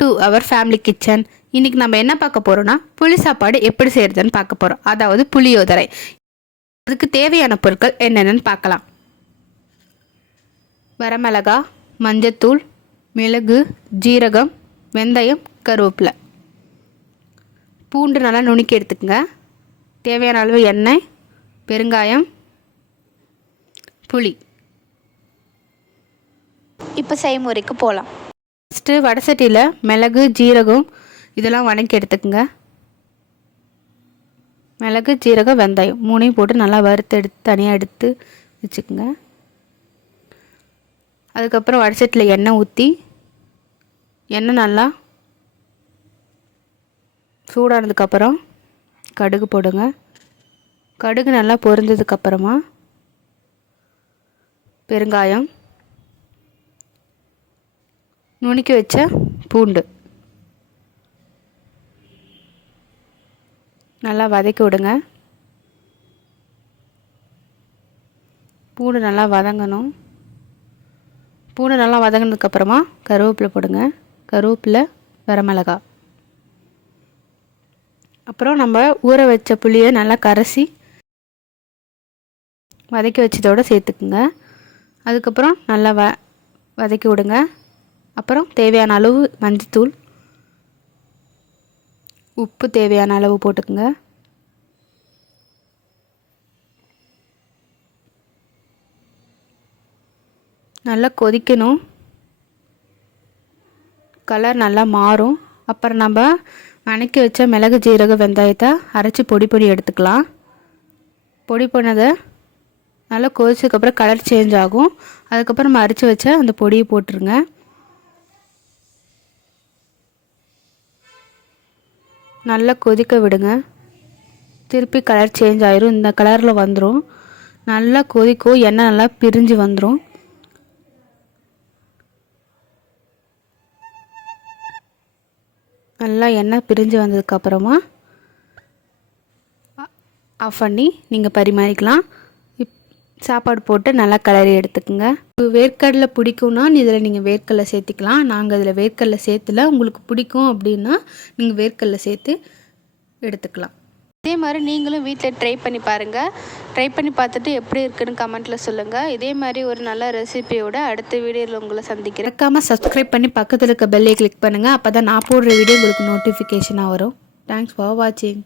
To our family kitchen. இன்றைக்கி நம்ம என்ன பார்க்க போகிறோன்னா புளி சாப்பாடு எப்படி செய்கிறதுன்னு பார்க்க போகிறோம், அதாவது புளியோதரை. அதுக்கு தேவையான பொருட்கள் என்னென்னு பார்க்கலாம். வரமிளகா, மஞ்சத்தூள், மிளகு, ஜீரகம், வெந்தயம், கருவேப்பிலை, பூண்டு நல்லா நுணுக்கி எடுத்துக்கங்க. தேவையான அளவு எண்ணெய், பெருங்காயம், புளி. இப்போ செய்முறைக்கு போகலாம். ஃபஸ்ட்டு வடசட்டியில் மிளகு, ஜீரகம் இதெல்லாம் வணக்கி எடுத்துக்கோங்க. மிளகு, ஜீரகம், வெந்தயம் மூணையும் போட்டு நல்லா வறுத்து எடுத்து தனியாக எடுத்து வச்சுக்கோங்க. அதுக்கப்புறம் வடசட்டியில் எண்ணெய் ஊற்றி எண்ணெய் நல்லா சூடானதுக்கப்புறம் கடுகு போடுங்க. கடுகு நல்லா பொரிஞ்சதுக்கப்புறமா பெருங்காயம், நுணுக்கி வச்ச பூண்டு நல்லா வதக்கி விடுங்க. பூண்டு நல்லா வதங்கணும். பூண்டு நல்லா வதங்கினதுக்கப்புறமா கருவேப்பிலை போடுங்க. கருவேப்பிலை, வரமிளகா, அப்புறம் நம்ம ஊற வச்ச புளியை நல்லா கரைசி வதக்கி வச்சதோடு சேர்த்துக்குங்க. அதுக்கப்புறம் நல்லா வதக்கி விடுங்க. அப்புறம் தேவையான அளவு மஞ்சத்தூள், உப்பு தேவையான அளவு போட்டுக்குங்க. நல்லா கொதிக்கணும். கலர் நல்லா மாறும். அப்புறம் நம்ம வணக்கி வச்ச மிளகு, ஜீரக, வெந்தயத்தை அரைச்சி பொடி எடுத்துக்கலாம். பொடி பண்ணதை நல்லா கொதிச்சதுக்கப்புறம் கலர் சேஞ்ச் ஆகும். அதுக்கப்புறம் நம்ம அரைச்சி வச்ச அந்த பொடியை போட்டுருங்க. நல்லா கொதிக்க விடுங்க. திருப்பி கலர் சேஞ்ச் ஆயிரும். இந்த கலரில் வந்துடும். நல்லா கொதிக்கும். எண்ணெய் நல்லா பிரிஞ்சு வந்துடும். நல்லா எண்ணெய் பிரிஞ்சு வந்ததுக்கப்புறமா ஆஃப் பண்ணி நீங்கள் பரிமாறிக்கலாம். சாப்பாடு போட்டு நல்லா கிளறி எடுத்துக்கோங்க. வேர்க்கடலை பிடிக்கும்னா இதில் நீங்கள் வேர்க்கடலை சேர்த்திக்கலாம். நாங்கள் இதில் வேர்க்கடலை சேர்த்துல. உங்களுக்கு பிடிக்கும் அப்படின்னா நீங்கள் வேர்க்கடலை சேர்த்து எடுத்துக்கலாம். இதே மாதிரி நீங்களும் வீட்டில் ட்ரை பண்ணி பாருங்கள். ட்ரை பண்ணி பார்த்துட்டு எப்படி இருக்குன்னு கமெண்ட்டில் சொல்லுங்கள். இதே மாதிரி ஒரு நல்ல ரெசிபியோட அடுத்த வீடியோவில் உங்களை சந்திக்கிறேன். மறக்காமல் சப்ஸ்கிரைப் பண்ணி பக்கத்தில் இருக்க பெல்லை கிளிக் பண்ணுங்கள். அப்போ தான் நான் போடுற வீடியோ உங்களுக்கு நோட்டிஃபிகேஷனாக வரும். தேங்க்ஸ் ஃபார் வாட்சிங்.